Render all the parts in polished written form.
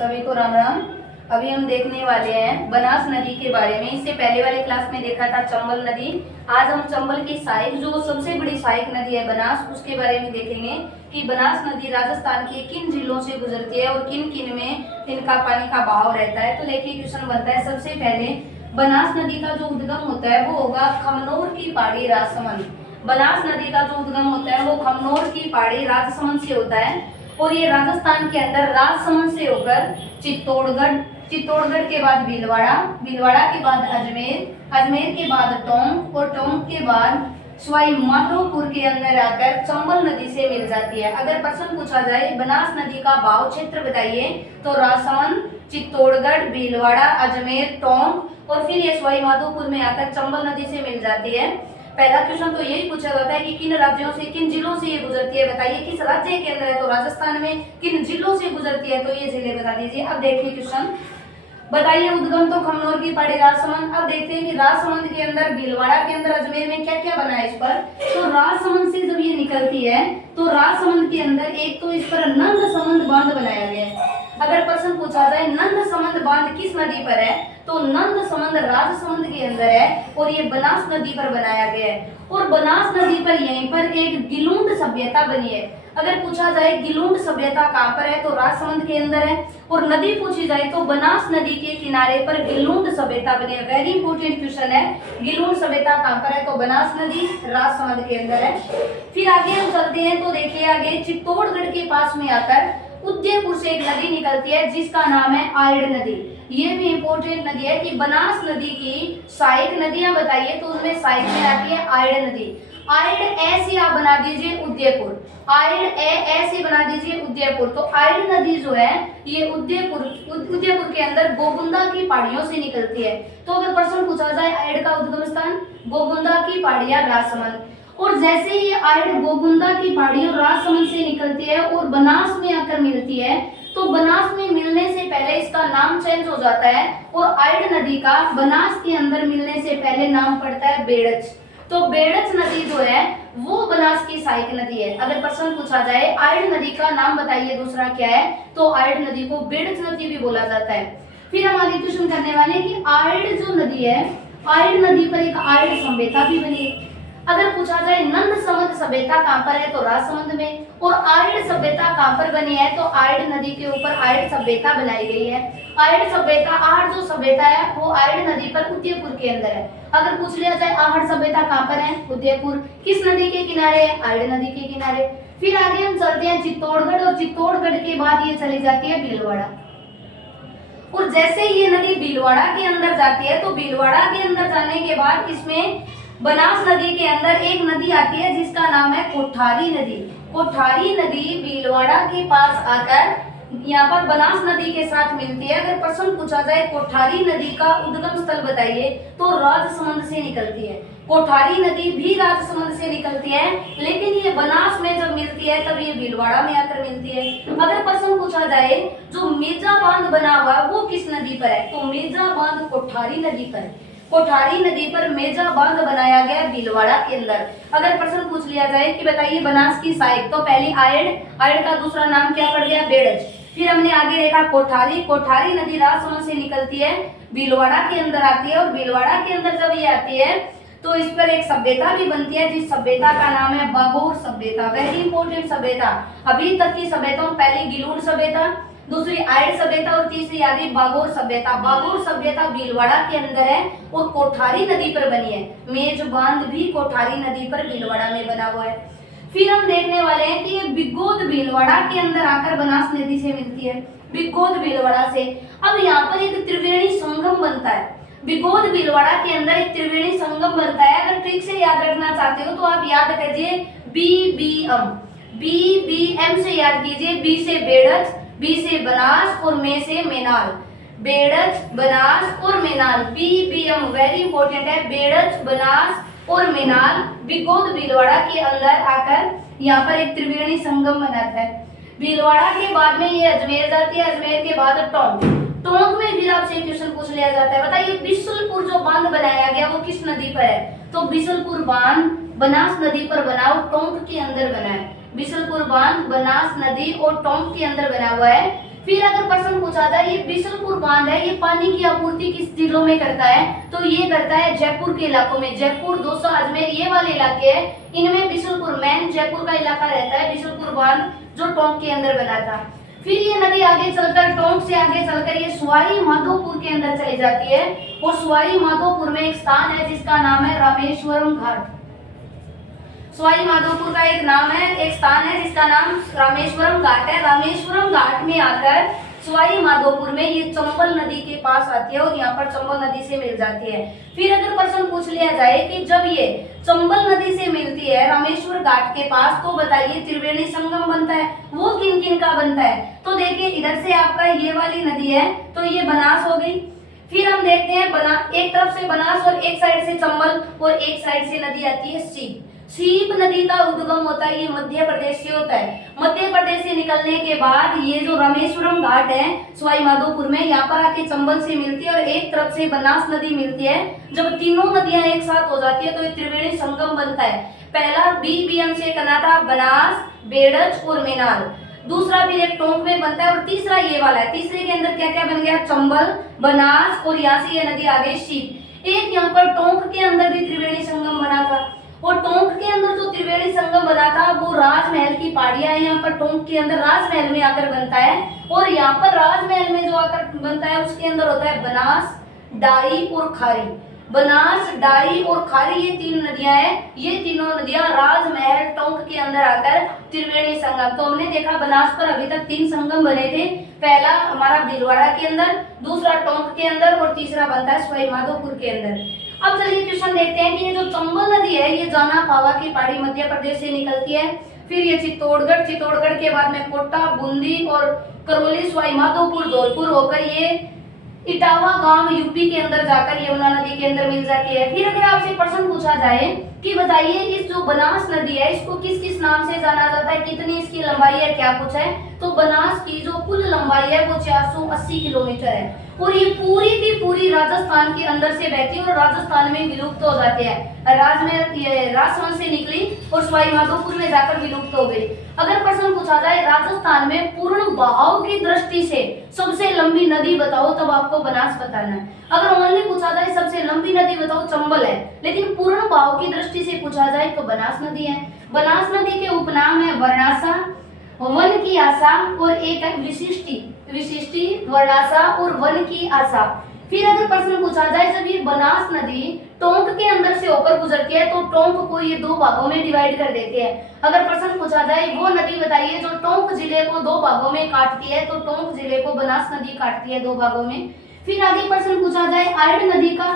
सभी को राम राम। अभी हम देखने वाले हैं बनास नदी के बारे में। इससे पहले वाले क्लास में देखा था चंबल नदी। आज हम चंबल की सहायक जो सबसे बड़ी सहायक नदी है बनास, उसके बारे में देखेंगे कि बनास नदी राजस्थान के किन जिलों से गुजरती है और किन किन में इनका पानी का बहाव रहता है। तो देखिए क्वेश्चन बनता है सबसे पहले, बनास नदी का जो उद्गम होता है वो होगा खमनोर की पहाड़ी राजसमंद। बनास नदी का जो उद्गम होता है वो खमनोर की पहाड़ी राजसमंद से होता है और ये राजस्थान के अंदर राजसमंद से होकर चित्तौड़गढ़ के बाद भीलवाड़ा के बाद अजमेर के बाद टोंक और टोंक के बाद सवाई माधोपुर के अंदर आकर चंबल नदी से मिल जाती है। अगर प्रश्न पूछा जाए बनास नदी का बहाव क्षेत्र बताइए तो राजसमंद, चित्तौड़गढ़, भीलवाड़ा, अजमेर, टोंक और फिर ये सवाई माधोपुर में आकर चंबल नदी से मिल जाती है। पहला क्वेश्चन तो यही पूछा जाता है कि किन राज्यों से किन जिलों से ये गुजरती है, बताइए किस राज्य के अंदर है तो राजस्थान में, किन जिलों से गुजरती है तो ये जिले बता दीजिए। अब देखिए क्वेश्चन, बताइए उद्गम तो खमनोर की पहाड़ी राजसमंद। अब देखते हैं कि राजसमंद के अंदर, भीलवाड़ा के अंदर, अजमेर में क्या क्या बना है इस पर। तो राजसमंद से जब ये निकलती है तो राजसमंद के अंदर एक तो इस पर नंद समंद बांध बनाया गया है। अगर प्रश्न पूछा जाए नंद समंद बांध किस नदी पर है तो नंद समंद राजसमंद के अंदर है और ये बनास नदी पर बनाया गया है। और बनास नदी पर यहीं पर एक गिलूंड सभ्यता बनी है। अगर पूछा जाए गिलूंड सभ्यता कहाँ पर है तो राजसमंद के अंदर है। और नदी पूछी जाए तो बनास नदी के किनारे पर गिलूंड सभ्यता बनी है। वेरी इंपोर्टेंट क्वेश्चन है, गिलूंड सभ्यता कहाँ पर है तो बनास नदी राजसमंद के अंदर है। फिर आगे हम चलते हैं तो देखिए आगे चित्तौड़गढ़ के पास में आकर उदयपुर से एक नदी निकलती है जिसका नाम है आयड़ नदी। ये भी इंपोर्टेंट नदी है कि बनास नदी की सहायक नदियां बताइए तो उनमें सहायक में आती है आयड़ नदी। आयड़ ए से आप बना दीजिए उदयपुर, आयड़ ए से बना दीजिए उदयपुर। तो आयड़ नदी जो है ये उदयपुर के अंदर गोगुंदा की पहाड़ियों से निकलती है। तो अगर प्रश्न पूछा जाए आयड़ का उद्गम स्थान गोगुंदा की पहाड़ियां राजसमंद, और जैसे ही आयड़ गोगुंदा की पहाड़ियों राजसमंद से निकलती है और बनास में आकर मिलती है तो बनास में मिलने से पहले इसका नाम चेंज हो जाता है और आयड़ नदी का बनास के अंदर मिलने से पहले नाम पड़ता है बेड़च। तो बेड़च नदी जो है वो बनास की सहायक नदी है। अगर प्रश्न पूछा जाए आयड़ नदी का नाम बताइए दूसरा क्या है तो आयड़ नदी को बेड़च नदी भी बोला जाता है। फिर हम आगे क्वेश्चन करने वाले हैं कि आयड़ जो नदी है, आयड़ नदी पर एक आयड़ सभ्यता भी बनी है। अगर पूछा जाए नंद समंद सभ्यता कहाँ पर है तो राजसमंद में, और आयड़ सभ्यता कहाँ पर बनी है तो आयड़ नदी के ऊपर आयड़ सभ्यता बनाई गई है। आयड़ सभ्यता, आहड़ जो सभ्यता है वो आयड़ नदी पर उदयपुर के अंदर है। अगर पूछ लिया जाए आहड़ सभ्यता कहाँ पर है उदयपुर, किस नदी के किनारे है आयड़ नदी के किनारे। फिर आगे हम चलते हैं चित्तौड़गढ़, और चित्तौड़गढ़ के बाद ये चली जाती है भीलवाड़ा। और जैसे ये नदी भीलवाड़ा के अंदर जाती है तो भीलवाड़ा के अंदर जाने के बाद इसमें बनास नदी के अंदर एक नदी आती है जिसका नाम है कोठारी नदी। कोठारी नदी भीलवाड़ा के पास आकर यहाँ पर बनास नदी के साथ मिलती है। अगर प्रश्न पूछा जाए कोठारी नदी का उद्गम स्थल बताइए तो राजसमंद से निकलती है। कोठारी नदी भी राजसमंद से निकलती है लेकिन ये बनास में जब मिलती है तब ये भीलवाड़ा में आकर मिलती है। अगर प्रश्न पूछा जाए जो मेजा बांध बना हुआ है वो किस नदी पर है तो मेजा बांध कोठारी नदी पर है। कोठारी नदी पर मेजा बांध बनाया गया भीलवाड़ा के अंदर। अगर प्रश्न पूछ लिया जाए कि बताइए बनास की सहायक तो पहली आयड़ का दूसरा नाम क्या पड़ गया बेड़च। फिर हमने आगे देखा कोठारी नदी राजसमंद से निकलती है, भीलवाड़ा के अंदर आती है और भीलवाड़ा के अंदर जब ये आती है तो इस पर एक सभ्यता भी बनती है जिस सभ्यता का नाम है बागोर सभ्यता। वेरी इंपोर्टेंट सभ्यता। अभी तक की सभ्यताओं, पहली गिलूंड सभ्यता, दूसरी आयड़ सभ्यता और तीसरी आ गई बागोर सभ्यता। बागोर सभ्यता भीलवाड़ा के अंदर है और कोठारी नदी पर बनी है। मेज बांध भी कोठारी नदी पर भीलवाड़ा में बना हुआ है। फिर हम देखने वाले हैं कि ये बिगोद भीलवाड़ा के अंदर आकर बनास नदी से मिलती है, बिगोद भीलवाड़ा से। अब यहाँ पर एक त्रिवेणी संगम बनता है। बिगोद भीलवाड़ा के अंदर एक त्रिवेणी संगम बनता है। अगर ट्रिक से याद रखना चाहते हो तो आप याद कीजिए BBM से याद कीजिए। बी से बेड़च, बी से बनास और मे से मेनाल। बेड़च, बनास और मेनाल, BBM वेरी इंपॉर्टेंट है। बेड़च, बनास और मेनाल बिगोद भीलवाड़ा के अंदर आकर यहाँ पर एक त्रिवेणी संगम बनाता है। भीलवाड़ा के बाद में ये अजमेर जाती है, अजमेर के बाद टोंक में फिर आपसे क्वेश्चन पूछ लिया जाता है, बताइए बिशुलपुर जो बांध बनाया गया वो किस नदी पर है तो बिशुलपुर बांध बनास नदी पर बना और टोंक के अंदर बना है। बिशुलपुर बांध बनास नदी और टोंक के अंदर बना हुआ है। फिर अगर प्रश्न पूछा जाए ये बिशनपुर बांध है, ये पानी की आपूर्ति किस जिलों में करता है, तो ये करता है जयपुर के इलाकों में। जयपुर, दौसा, अजमेर ये वाले इलाके हैं, इनमें बिशनपुर मेन जयपुर का इलाका रहता है। बिशनपुर बांध जो टोंक के अंदर बना था। फिर ये नदी आगे चलकर टोंक से आगे चलकर ये सवाई माधोपुर के अंदर चली जाती है और सवाई माधोपुर में एक स्थान है जिसका नाम है रामेश्वरम घाट। सवाई माधोपुर का एक नाम है, एक स्थान है जिसका नाम रामेश्वरम घाट है। रामेश्वरम घाट में आकर सवाई माधोपुर में ये चंबल नदी के पास आती है और यहाँ पर चंबल नदी से मिल जाती है। फिर अगर प्रश्न पूछ लिया जाए कि जब ये चंबल नदी से मिलती है रामेश्वर घाट के पास, तो बताइए त्रिवेणी संगम बनता है, वो किन किन का बनता है। तो देखिए इधर से आपका ये वाली नदी है, तो ये बनास हो गई। फिर हम देखते हैं एक तरफ से बनास और एक साइड से चंबल और एक साइड से नदी आती है सीप। सीप नदी का उद्गम होता है, ये मध्य प्रदेश से होता है। मध्य प्रदेश से निकलने के बाद ये जो रामेश्वरम घाट है सवाई माधोपुर में, यहाँ पर आके चंबल से मिलती है और एक तरफ से बनास नदी मिलती है। जब तीनों नदियां एक साथ हो जाती है तो ये त्रिवेणी संगम बनता है। पहला BBM से करना था बनास, बेड़च और मेनाल। दूसरा फिर एक टोंक में बनता है और तीसरा ये वाला है। तीसरे के अंदर क्या क्या बन गया, चंबल, बनास और यहाँ से ये नदी आ गई सीप। एक यहाँ पर टोंक के अंदर भी त्रिवेणी संगम बना था और टोंक के अंदर जो त्रिवेणी संगम बना था वो राजमहल की पहाड़ियां है। यहाँ पर टोंक के अंदर राजमहल में आकर बनता है और यहाँ पर राजमहल में जो आकर बनता है उसके अंदर होता है बनास, डाई और खारी। बनास, डाई और खारी ये तीन नदियां हैं। ये तीनों नदियां राजमहल टोंक के अंदर आकर त्रिवेणी संगम। तो हमने देखा बनास पर अभी तक 3 संगम बने थे। पहला हमारा भीलवाड़ा के अंदर, दूसरा टोंक के अंदर और तीसरा बनता है सवाई माधोपुर के अंदर। अब चलिए क्वेश्चन देखते हैं कि ये जो चंबल नदी है ये जाना पावा की पहाड़ी मध्य प्रदेश से निकलती है। फिर ये चित्तौड़गढ़, चित्तौड़गढ़ के बाद में कोटा, बूंदी और करौली, सवाई माधोपुर, धौलपुर होकर ये इटावा गांव यूपी के अंदर जाकर यमुना नदी के अंदर मिल जाती है। फिर अगर आपसे प्रश्न पूछा जाए कि बताइए इस जो बनास नदी है इसको किस किस नाम से जाना जाता है, कितनी इसकी लंबाई है, क्या कुछ है, तो बनास की जो कुल लंबाई है वो 480 किलोमीटर है और ये पूरी की पूरी राजस्थान के अंदर से बहती है और राजस्थान में विलुप्त हो जाती है। राजसमंद से निकली और सवाई माधोपुर में जाकर विलुप्त हो गई। अगर प्रश्न पूछा जाए राजस्थान में पूर्ण बहाव की दृष्टि से सबसे लंबी नदी बताओ, तब आपको बनास बताना है। अगर ओनली पूछा जाए सबसे लंबी नदी बताओ, चंबल है, लेकिन पूर्ण बहाव की दृष्टि से पूछा जाए तो बनास नदी है। बनास नदी के उपनाम है वर्णासा, वन की आशा और एक है विशिष्टि, वर्णासा और वन की आशा। फिर अगर प्रश्न पूछा जाए जब ये बनास नदी टोंक के अंदर से होकर गुजरती है तो टोंक को ये 2 भागों में डिवाइड कर देती है। अगर प्रश्न पूछा जाए वो नदी बताइए जो टोंक जिले को 2 भागों में काटती है, तो टोंक जिले को बनास नदी काटती है 2 भागों में। फिर आगे प्रश्न पूछा जाए आयड नदी का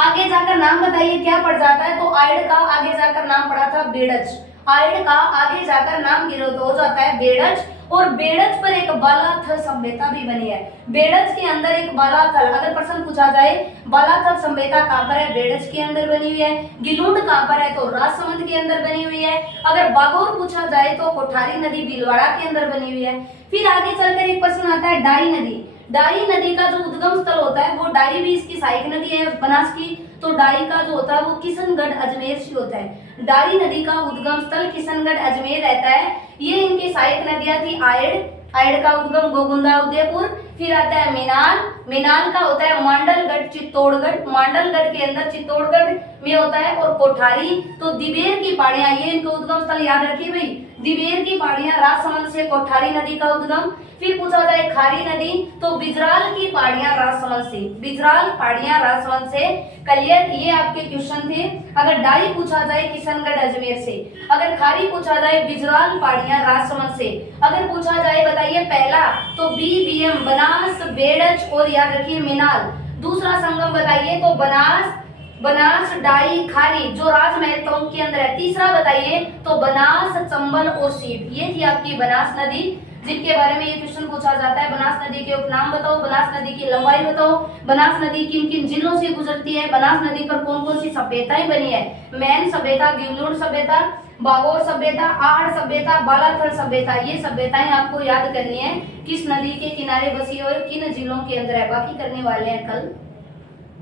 आगे जाकर नाम बताइए क्या पड़ जाता है, तो आयड का आगे जाकर नाम पड़ा था बेड़च। आयड का आगे जाकर नाम हो जाता है बेड़च और बेड़च पर एक बालाथल सभ्यता भी बनी है। बेड़च के अंदर एक बालाथल, अगर प्रश्न पूछा जाए बालाथल सभ्यता कहाँ पर है, बेड़च के अंदर बनी हुई है। गिलुंड कहाँ पर है, तो राजसमंद के अंदर बनी हुई है। अगर बागोर पूछा जाए तो कोठारी नदी भीलवाड़ा के अंदर बनी हुई है। फिर आगे चलकर एक प्रश्न आता है डाई नदी। डाई नदी का जो उद्गम स्थल होता है वो डाई भी इसकी सहायक नदी है बनास की, तो डाई का जो होता है वो किशनगढ़ अजमेर से होता है। डाई नदी का उद्गम स्थल किशनगढ़ अजमेर रहता है। ये इनकी सहायक नदियां थी आयड का उद्गम गोगुंदा उदयपुर। फिर आता है मेनाल का होता है मांडलगढ़ चित्तौड़गढ़, मांडलगढ़ के अंदर चित्तौड़गढ़ में होता है। और कोठारी तो दिबेर की पहाड़ियां, ये इनका उद्गम स्थल याद रखिए भाई, दिबेर की पहाड़ियां राजसमंद से कोठारी नदी का उद्गम। फिर पूछा जाए खारी नदी तो बिजराल की पहाड़ियां राजसमंद से, बिजराल पहाड़ियां राजसमंद से। क्लियर, ये आपके क्वेश्चन थे। अगर डाई पूछा जाए किशनगढ़ अजमेर से, अगर खारी पूछा जाए बिजराल पहाड़ियां राजसमंद से। अगर पूछा जाए बताइए पहला तो BBM बनास, बेड़च और याद रखिए मेनाल। दूसरा संगम बताइए तो बनास, डाई, खारी जो राजमहल टोंक के अंदर है। तीसरा बताइए तो बनास, चंबल और सीप। ये थी आपकी बनास नदी जिनके बारे में ये क्वेश्चन पूछा जाता है। बनास नदी के उपनाम बताओ, बनास नदी की लंबाई बताओ, बनास नदी किन किन जिलों से गुजरती है, बनास नदी पर कौन कौन सी सभ्यताएं बनी है, मैन सभ्यता, गिलुंड सभ्यता, बागोर सभ्यता, आहड़ सभ्यता, बालाथल सभ्यता। ये सभ्यताएं आपको याद करनी है किस नदी के किनारे बसी और किन जिलों के अंदर है। बाकी करने वाले हैं कल।